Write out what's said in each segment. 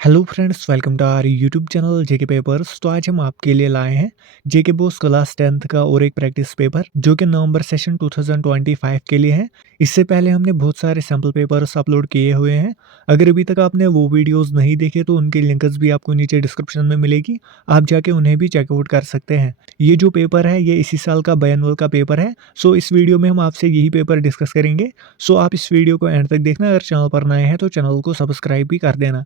Hello friends, welcome to our YouTube channel JK papers. तो आज हम आपके लिए लाए हैं जेके बोस क्लास 10th का और एक प्रैक्टिस पेपर जो कि नवंबर सेशन 2025 के लिए है। इससे पहले हमने बहुत सारे सैम्पल पेपर्स अपलोड किए हुए हैं। अगर अभी तक आपने वो वीडियोस नहीं देखे तो उनके लिंक्स भी आपको नीचे डिस्क्रिप्शन में मिलेगी, आप जाके उन्हें भी चेकआउट कर सकते हैं। ये जो पेपर है ये इसी साल का बायनअल का पेपर है। सो इस वीडियो में हम आपसे यही पेपर डिस्कस करेंगे। सो आप इस वीडियो को एंड तक देखना। अगर चैनल पर नए हैं तो चैनल को सब्सक्राइब भी कर देना।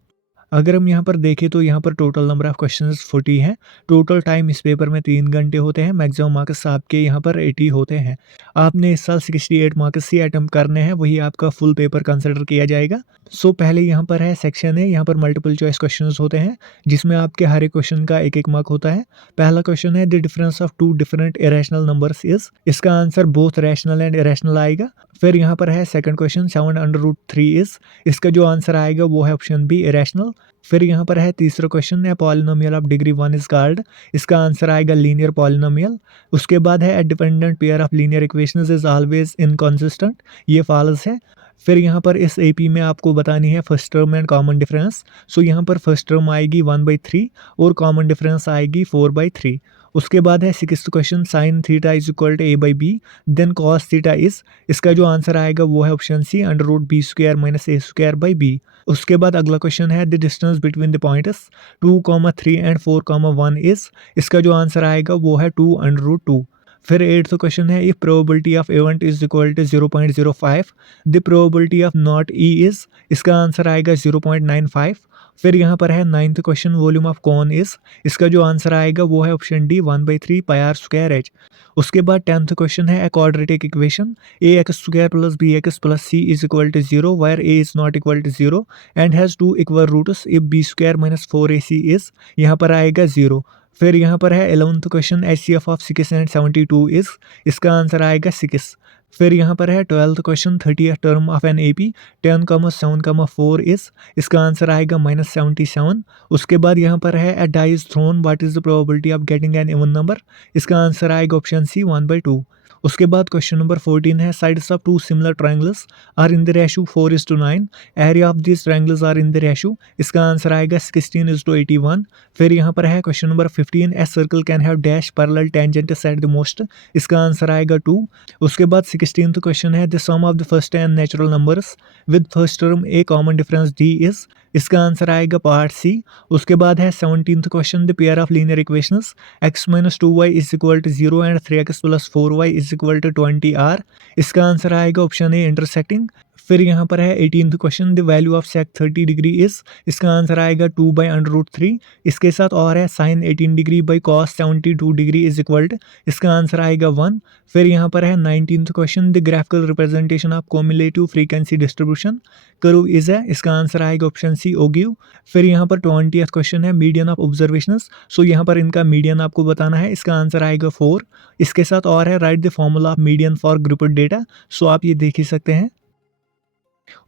अगर हम यहाँ पर देखें तो यहाँ पर टोटल नंबर ऑफ क्वेश्चंस 40 हैं। टोटल टाइम इस पेपर में 3 घंटे होते हैं। मैक्सिमम मार्क्स आपके यहाँ पर 80 होते हैं। आपने इस साल 68 मार्क्स ही अटेम्प्ट करने हैं, वही आपका फुल पेपर कंसिडर किया जाएगा। सो पहले यहाँ पर है सेक्शन है, यहाँ पर मल्टीपल चॉइस क्वेश्चंस होते हैं जिसमें आपके हर एक क्वेश्चन का एक एक मार्क होता है। पहला क्वेश्चन है the difference of two different irrational numbers is. इसका answer both rational and irrational आएगा। फिर यहाँ पर है सेकंड क्वेश्चन 7/√3 इज। इसका जो आंसर आएगा वो है ऑप्शन बी इरेशनल। फिर यहाँ पर है तीसरा क्वेश्चन है polynomial of degree 1 is called. इसका आंसर आएगा लीनियर पॉलिनोमियल। उसके बाद है a dependent pair of linear equations is always inconsistent. ये फॉल्स है। फिर यहाँ पर इस एपी में आपको बतानी है first term and common difference. So यहाँ पर फर्स्ट टर्म आएगी 1/3 और कॉमन डिफरेंस आएगी 4/3। उसके बाद है sixth question sine theta is equal to a/b then cos theta is. इसका जो आंसर आएगा वो है ऑप्शन सी √b² - a²/b। उसके बाद अगला क्वेश्चन है the distance between the points 2, 3 and 4, 1 is. इसका जो आंसर आएगा वो है 2/2। फिर एट्थ क्वेश्चन है if probability of event is equal to 0.05 the probability of not E is. इसका आंसर आएगा 0.95। फिर यहाँ पर है ninth question volume of cone is. इसका जो आंसर आएगा वो है ऑप्शन डी 1/3 πr²h। उसके बाद टेंथ क्वेश्चन है quadratic equation ax² + bx + c is equal to 0 where a is not equal to 0 and has 2 equal roots if b² - 4ac is. यहाँ पर आएगा 0। फिर यहाँ पर है 11th question HCF of 6 and 72 is. इसका आंसर आएगा 6। फिर यहाँ पर है 12th question 30th term of an AP 10, 7, 4 is. इसका आंसर आएगा -77। उसके बाद यहाँ पर है a die is thrown what is the probability of getting an even number. इसका आंसर आएगा ऑप्शन सी 1/2। उसके बाद क्वेश्चन नंबर 14 है sides of two similar triangles are in the ratio 4:9 area of this triangles are in the ratio. इसका answer आएगा 16:81। फिर यहाँ पर है question number 15 a circle can have dash parallel tangents at the most. इसका answer आएगा 2। उसके बाद 16th क्वेश्चन है the sum of the first 10 natural numbers with first term A common difference D is. इसका आंसर आएगा part C. उसके बाद है 17th question the pair of linear equations x - 2y is equal to 0 and 3x + 4y is equal to 20r। इसका answer आएगा option A intersecting. फिर यहाँ पर है 18th question the value of sec 30 degree is. इसका answer आएगा 2/√3। इसके साथ और है sine 18 degree by cos 72 degree is equal to. इसका आंसर आएगा 1। फिर यहाँ पर है 19th question the graphical representation of cumulative frequency distribution curve is है। इसका आंसर आएगा ऑप्शन सी ओगिव। फिर यहाँ पर 20th क्वेश्चन है मीडियन ऑफ ऑब्जर्वेशंस। सो यहाँ पर इनका मीडियन आपको बताना है। इसका आंसर आएगा 4। इसके साथ और है right the formula of median for grouped data. So आप ये देख ही सकते हैं।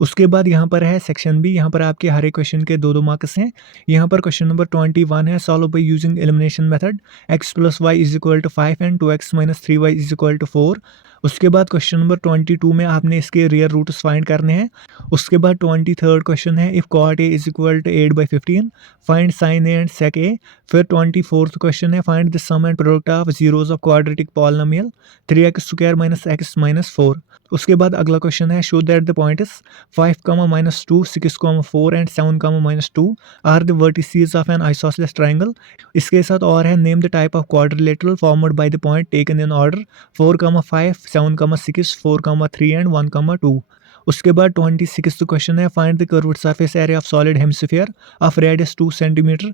उसके बाद यहाँ पर है सेक्शन बी। यहाँ पर आपके हर एक क्वेश्चन के 2-2 मार्क्स हैं। यहाँ पर क्वेश्चन नंबर 21 है solve by using elimination method x + y is equal to 5 and 2x - 3y is equal to 4। उसके बाद क्वेश्चन नंबर 22 में आपने इसके रियल रूट्स फाइंड करने हैं। उसके बाद 23rd क्वेश्चन है if cot a is equal to 8/15 find sin a and sec a। फिर 24th क्वेश्चन है find the sum and product of zeros of quadratic polynomial 3x² - x - 4। उसके बाद अगला क्वेश्चन है show that the points 5, -2, 6, 4 and 7, -2 are the vertices of an isosceles triangle. इसके साथ और है name the type of quadrilateral formed by the point taken in order 4, 5, 7, 6, 4, 3 and 1, 2। उसके बाद 26th क्वेश्चन है find the curved surface area of solid hemisphere of radius 2 centimetre.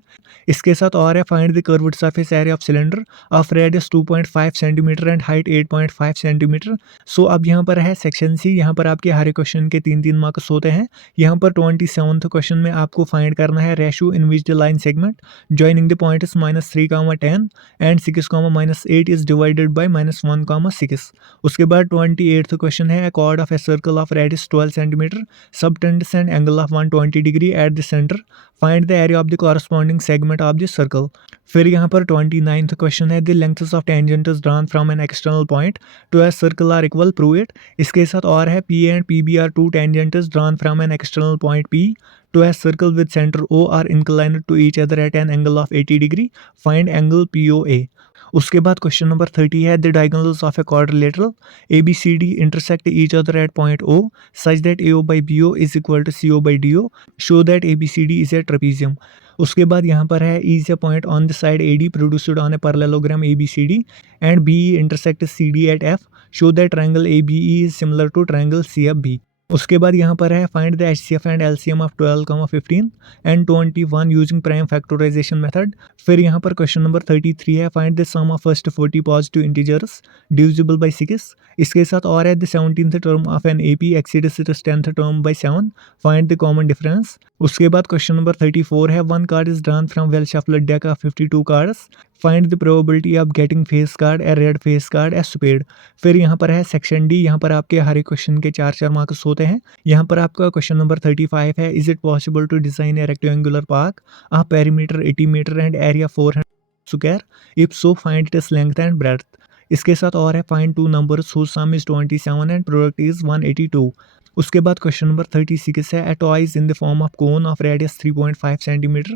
इसके साथ और है find the curved surface area of cylinder of radius 2.5 centimetre and height 8.5 centimetre. So अब यहाँ पर है सेक्शन सी। यहाँ पर आपके हर एक क्वेश्चन के 3-3 मार्क्स होते हैं। यहाँ पर 27th क्वेश्चन में आपको फाइंड करना है ratio in which the line segment joining the points -3, 10 and 6, -8 is divided by -1, 6। उसके बाद 28th क्वेश्चन है chord of a circle of radius is 12 cm. Subtenders and angle of 120 degree at the center. Find the area of the corresponding segment of the circle. फिर यहाँ पर 29th question है, the lengths of tangents drawn from an external point to a circle are equal, prove it. इसके साथ और है P and PB are two tangents drawn from an external point P to a circle with center O are inclined to each other at an angle of 80 degree. Find angle POA. उसके बाद question number 30 है, the diagonals of a quadrilateral ABCD intersect each other at point O such that AO by BO is equal to CO by DO. Show that ABCD is a trapezium. उसके बाद यहाँ पर है, is a point on the side AD produced on a parallelogram ABCD and BE intersects CD at F. Show that triangle ABE is similar to triangle CFB. उसके बाद यहाँ पर है, find the HCF and LCM of 12, 15 and 21 using prime factorization method. फिर यहाँ पर question number 33 है, find the sum of first 40 positive integers divisible by 6. इसके साथ और है, the 17th term of an AP exceeds the 10th term by 7. Find the common difference. उसके बाद क्वेश्चन नंबर 34 है, one card is drawn from well shuffled deck of 52 cards. Find the probability of getting face card a red face card a spade. फिर यहाँ पर है section D, यहाँ पर आपके हर एक क्वेश्चन के 4 मार्क्स होते हैं. यहाँ पर आपका क्वेश्चन नंबर 35 है, is it possible to design a rectangular park of perimeter 80 metre and area 400 square, if so find its length and breadth. इसके साथ और है, find two numbers whose sum is 27 and product is 182. उसके बाद question number 36 है, a toy is in the form of cone of radius 3.5 cm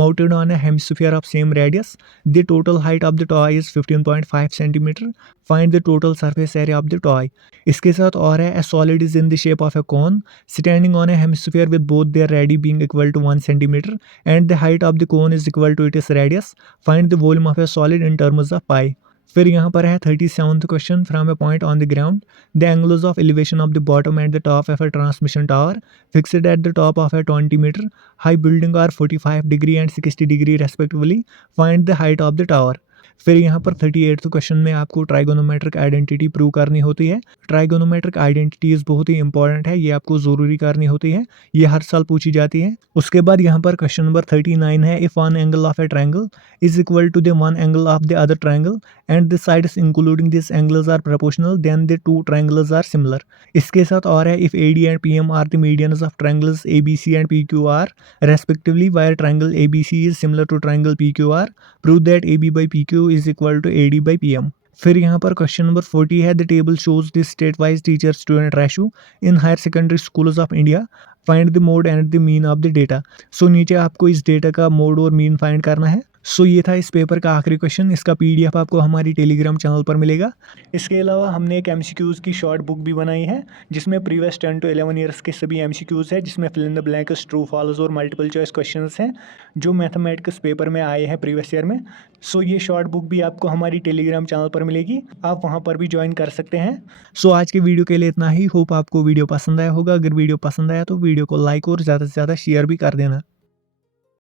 mounted on a hemisphere of same radius. The total height of the toy is 15.5 cm. Find the total surface area of the toy. इसके साथ और है, a solid is in the shape of a cone standing on a hemisphere with both their radii being equal to 1 cm and the height of the cone is equal to its radius. Find the volume of a solid in terms of pi. फिर यहाँ पर है 37th question, from a point on the ground the angles of elevation of the bottom at the top of a transmission tower fixed at the top of a 20 metre high building are 45 degree and 60 degree respectively. Find the height of the tower. फिर यहाँ पर 38th question में आपको trigonometric identity prove करनी होती है. Trigonometric identities बहुत ही important है, ये आपको ज़रूरी करनी होती है, ये हर साल पूछी जाती है. उसके बाद यहाँ पर क्वेश्चन नंबर 39 है, if one angle of a triangle is equal to the one angle of the other triangle and the sides including this angles are proportional then the two triangles are similar. इसके साथ और है, if AD and PM are the medians of triangles ABC and PQR respectively where triangle ABC is similar to triangle PQR, prove that AB by PQ is equal to AD by PM. फिर यहाँ पर question number 40 है, the table shows the state wise teacher student ratio in higher secondary schools of India. Find the mode and the mean of the data. So नीचे आपको इस data का mode और mean find करना है. सो ये था इस पेपर का आखिरी क्वेश्चन. इसका PDF आपको हमारी टेलीग्राम चैनल पर मिलेगा. इसके अलावा हमने एक MCQs की शॉर्ट बुक भी बनाई है जिसमें प्रीवियस 10 to 11 ईयर्स के सभी MCQs है, जिसमें fill in the blanks, true false और मल्टीपल चॉइस क्वेश्चंस हैं जो मैथमेटिक्स पेपर में आए हैं प्रीवियस ईयर में. सो ये शॉर्ट बुक भी आपको हमारी टेलीग्राम चैनल पर मिलेगी, आप वहाँ पर भी ज्वाइन कर सकते हैं. सो आज के वीडियो के लिए इतना ही. होप आपको वीडियो पसंद आया होगा. अगर वीडियो पसंद आया तो वीडियो को लाइक और ज़्यादा से ज़्यादा शेयर भी कर देना.